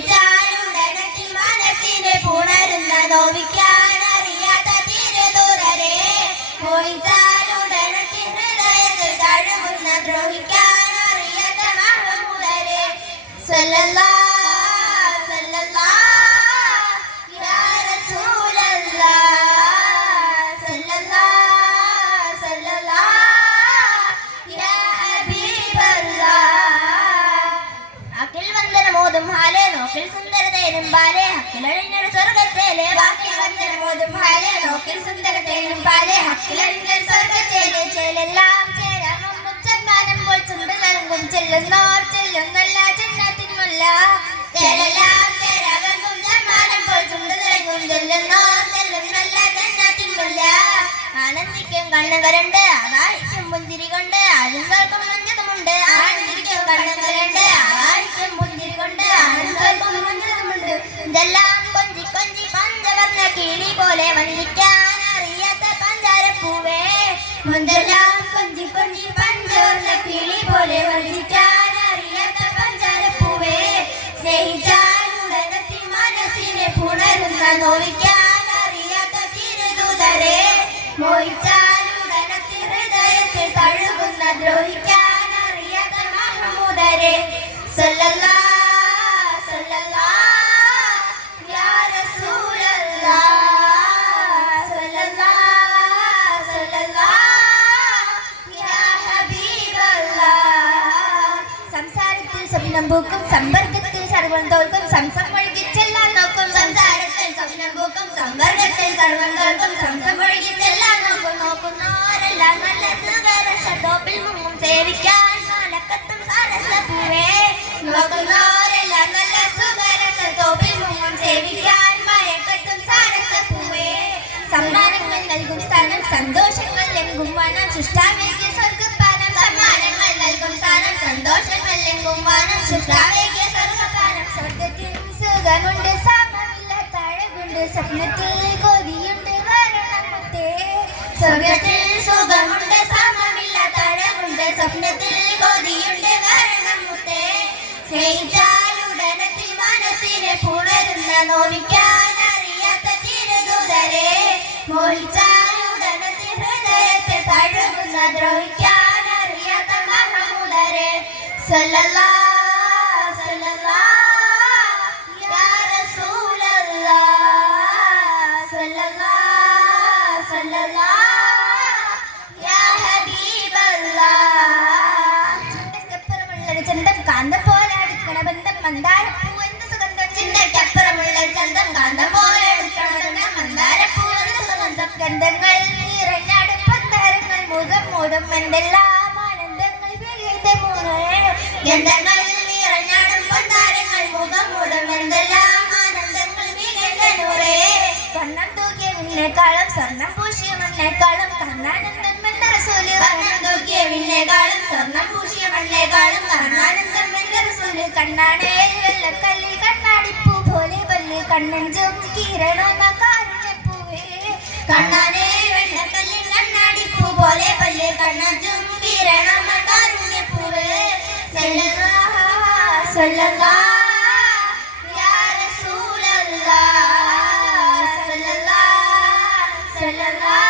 സ്നേഹിച്ചാലുടനത്തിൽ മനസ്സിനെ പുണരുന്ന നോവിക്കാനറിയാത്ത തിരുദൂതരെ മോഹിച്ചാലുടനത്തിൽ ഹൃദയത്തിൽ തഴുകുന്ന ദ്രോഹിക്കാനറിയാത്ത മഹമൂദരെ സല്ലല്ലാഹ് ഹാലേ നോക്കിൽ സുന്ദരതേനും ബാലേ ഹക്കിലഴിഞ്ഞൊരു സ്വർഗത്തേലെ ബാക്കി വന്ദനമോതും ഹാലേ നോക്കിൽ സുന്ദരതേനും ബാലേ ഹക്കിലഴിഞ്ഞൊരു സ്വർഗത്തേലെ ചേലെല്ലാം ചേരാമുമ്പും ചെമ്മാനം പോൽ ചുണ്ട് നൽകും ചെല്ലുന്നോർ ചെല്ലുന്നല്ല ജന്നത്തിന്മുല്ല ചേലെല്ലാം ചേരാമുമ്പും ചെമ്മാനം പോൽ ചുണ്ട് നൽകും ചെല്ലുന്നോർ ചെല്ലുന്നല്ല ജന്നത്തിന്മുല്ല ആനന്ദിക്കും കണ്ണുകരുണ്ട് ആവാഹിക്കും പുഞ്ചിരി കൊണ്ട് ആഴുങ്ങൾക്കും മഞ്ഞതുമുണ്ട് ആനന്ദിക്കും കണ്ണുകരുണ്ട് ആവാഹിക്കും പുഞ്ചിരി കൊണ്ട് ഇതെല്ലാം കൊഞ്ചി കൊഞ്ചി പഞ്ചവർണ്ണ കിളി പോലെ വഞ്ചിക്കാൻ അറിയാത്ത പഞ്ചാരപ്പൂവേ മുന്തെല്ലാം കൊഞ്ചി കൊഞ്ചി പഞ്ചവർണ്ണ കിളി പോലെ വഞ്ചിക്കാൻ അറിയാത്ത പഞ്ചാരപ്പൂവേ സ്നേഹിച്ചാലുടനത്തിൽ മനസ്സിനെ പുണരുന്ന നോവിക്കാൻ അറിയാത്ത തിരുദൂതരെ മോഹിച്ചാലുടനത്തിൽ ഹൃദയത്തിൽ തഴുകുന്ന ദ്രോഹിക്കാൻ അറിയാത്ത മഹമൂദരെ സല്ലല്ലാഹ് പൂക്കും സമ്പർക്കത്തിൽ സർവം തോൽക്കും സംസം ഒഴുകിച്ചെല്ലാം നോക്കും സംസാരത്തിൽ സ്വപ്നം പൂക്കും സമ്പർക്കത്തിൽ സർവം തോൽക്കും സംസം ഒഴുകിച്ചെല്ലാം നോക്കും നോക്കുന്നോരെല്ലാം നല്ല സുഖരസത്തോപ്പിൽ മുങ്ങും സേവിക്കാൻ മാലക്കത്തും സാരസപ്പൂവേ നോക്കുന്നോരെല്ലാം നല്ല സുഖരസത്തോപ്പിൽ മുങ്ങും സേവിക്കാൻ മയക്കത്തും സാരസപ്പൂവേ സമ്മാനങ്ങൾ നൽകും സ്ഥാനം സന്തോഷങ്ങൾ എങ്കും വനം സൃഷ്ടാവേകിയ സ്വർഗപ്പാനം സമ്മാനങ്ങൾ നൽകും സ്ഥാനം സന്തോഷങ്ങൾ എങ്കും വനം സൃഷ്ടാവേകിയ സ്വർഗപ്പാനം സ്വർഗത്തിൽ സുഖമുണ്ട് സമമില്ല തഴകുണ്ട് സ്വപ്നത്തിൽ കൊതിയുണ്ട് വരണമുത്തേ സ്വർഗത്തിൽ സുഖമുണ്ട് സമമില്ല തഴകുണ്ട് സ്വപ്നത്തിൽ കൊതിയുണ്ട് വരണമുത്തേ സ്നേഹിച്ചാലുടനത്തിൽ മനസ്സിനെ പുണരുന്ന നോവിക്കാൻ അറിയാത്ത തിരുദൂതരെ മോഹിച്ചാലുടനത്തിൽ ഹൃദയത്തെ തഴുകുന്ന ദ്രോഹിക്കാൻ അറിയാത്ത മഹമൂദരെ സല്ലല്ലാഹ് യാ റസൂലല്ലാഹ് സല്ലല്ലാഹ് യാ ഹബീബല്ലാഹ് ചിന്തക്കപ്പുറമുള്ളൊരു ചന്തം കാന്തം പോലെ അടുക്കണ ബന്ധം മന്ദാരപ്പൂ എന്ന സുഗന്ധം ചിന്തക്കപ്പുറമുള്ളൊരു ചന്തം കാന്തം പോലെ അടുക്കണ ബന്ധം മന്ദാരപ്പൂ എന്ന സുഗന്ധം ഗന്ധങ്ങൾ നിറഞ്ഞടുപ്പന്താരങ്ങൾ മുഖം മൂടും എന്തെല്ലാം ആനന്ദങ്ങൾ ഗന്ധങ്ങൾ നിറഞ്ഞടുപ്പന്താരങ്ങൾ മുഖം മൂടും എന്തെല്ലാം ആനന്ദങ്ങൾ വികേതനൂറേ കണ്ണം തൂക്കിയ വിണ്ണേക്കാളും സ്വർണം പൂശിയ മണ്ണേക്കാളും കണ്ണാനന്ദം എന്ന റസൂല് കണ്ണം തൂക്കിയ വിണ്ണേക്കാളും സ്വർണം പൂശിയ മണ്ണേക്കാളും കണ്ണാനന്ദം എന്ന റസൂല് കണ്ണാടേ വെള്ളക്കല്ലിൽ കണ്ണാടിപ്പൂ പോലെ പല്ല് കണ്ണഞ്ചും കിരണമ കാരുണ്യപ്പൂവേ കണ്ണാടേ വെള്ളക്കല്ലിൽ കണ്ണാടിപ്പൂ പോലെ പല്ല് കണ്ണഞ്ചും കിരണമ കാരുണ്യപ്പൂവേ സല്ലല്ലാഹ് യാ റസൂലല്ലാഹ് സല്ലല്ലാഹ്